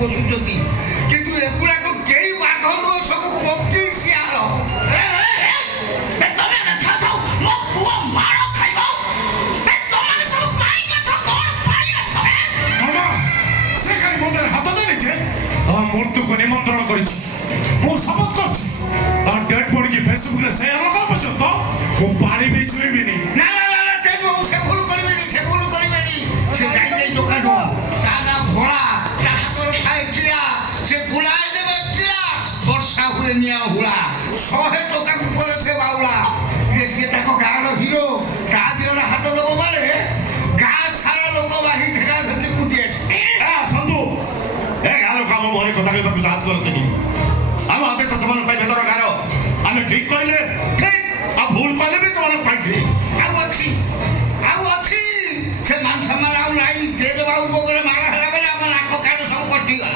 ପୋଷୁଛନ୍ତି କିନ୍ତୁ ଏଗୁଡ଼ାକ କେହି ବାଘ ନୁହଁ ସବୁ କୋକି ଶିଆଳ। ମୃତ୍ୟୁକୁ ନିମନ୍ତ୍ରଣ କରିଛି ମୁଁ ଶପଥ କରୁଛି ଆଉ ଡେଡ୍ ବଡିକି ଫେସବୁକରେ ସେୟାର କଲା ପର୍ଯ୍ୟନ୍ତ ମୁଁ ପାଣି ବି ଛୁଇଁବିନି। ନା ସେ ଭୁଲ କରିବେନି ସେ ଯାଇଥାଏ ଦୋକାନ ତା ଗାଁ ଘୋଳା ତା ହାତରେ ଥାଏ କିଳା ସେ ବୁଲାଇ ଦେବେ କିଳା ବର୍ଷା ହୁଏ ନିଆଁ ହୁଳା 100 ଟଙ୍କାକୁ କରେ ସେ ବାଉଳା ସିଏ ତାଙ୍କ ଗାଁର ହିରୋ ତା ଦେହରେ ହାତ ଦେବ ମାନେ ଗାଁ ସାରା ଲୋକ ବାହି ଠେକା ଧରିକି କୁଦି ଆସିବେ। ସନ୍ତୁ ଏ ଗାଁ ଲୋକ ଆମ ଭଳି କଥା କହିବାକୁ ସାହସ କରନ୍ତିନି। ଆମ ଆଦେଶ ସେମାନଙ୍କ ପାଇଁ ଭେଦର ଗାଁର ଆମେ ଠିକ କହିଲେ ଠିକ ଆଉ ଭୁଲ କଲେ ବି ସେମାନଙ୍କ ପାଇଁ ଠିକ। ଆଉ ଅଛି ସେ ମାନ ସମ୍ମାନ ଆଉ ନାହିଁ ତେଜ ବାବୁ ଉପରେ ମାଡ଼ ହେଲା ବେଲେ ଆମ ନାକ କାନ ସବୁ କଟିଗଲା।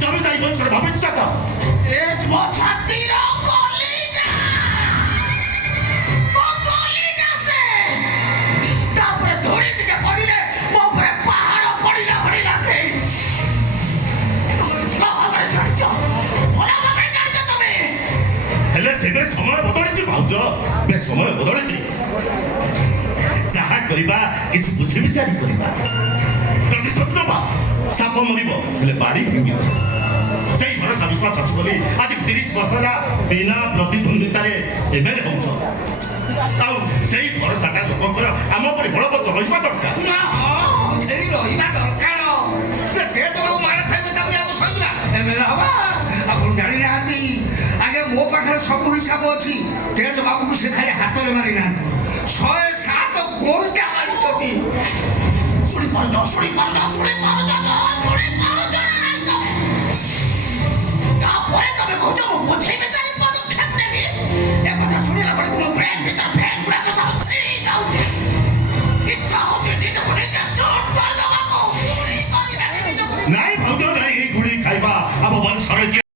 জমিদারি বংশের ভবিষ্যৎ ହେଲେ ସେବେ ସମୟ ବଦଳିଛି ଭାଉଜ ଏବେ ସମୟ ବଦଳିଛି ଯାହା କରିବା କିଛି ବୁଝି ବିଚାରି କରିବା ଯଦି ସତ୍ୟ ବା ସାପ ମରିବ ହେଲେ ବାଡ଼ି ଭାଙ୍ଗିବ ସେଇ ଭରସା ବିଶ୍ୱାସ ଅଛି ବୋଲି ଆଜି 30 ବର୍ଷ ହେଲା ବିନା ପ୍ରତିଦ୍ୱନ୍ଦିତାରେ ଏମଏଲଏ ହେଉଛ ଆଉ ସେଇ ଭରସାଟା ଲୋକଙ୍କର ଆମ ଉପରେ ବଳବତ୍ତର ରହିବା ଦରକାର। ସେଇ ରହିବା ଦରକାର ତେଜ ବାବୁ ମାଡ଼ ଖାଇବେ ତାପରେ ଆମେ ସହିବା ଏମଏଲଏ ହବା ଆପଣ ଜାଣିନାହାନ୍ତି ଆଜ୍ଞା ମୋ ପାଖରେ ସବୁ ହିସାବ ଅଛି ତେଜ ବାବୁକୁ ସେ ଖାଲି ହାତରେ ମାରିନାହାନ୍ତି 107 ଗୋଲଟା ମାରିଛନ୍ତି। ଶୁଣି ପାରୁଛ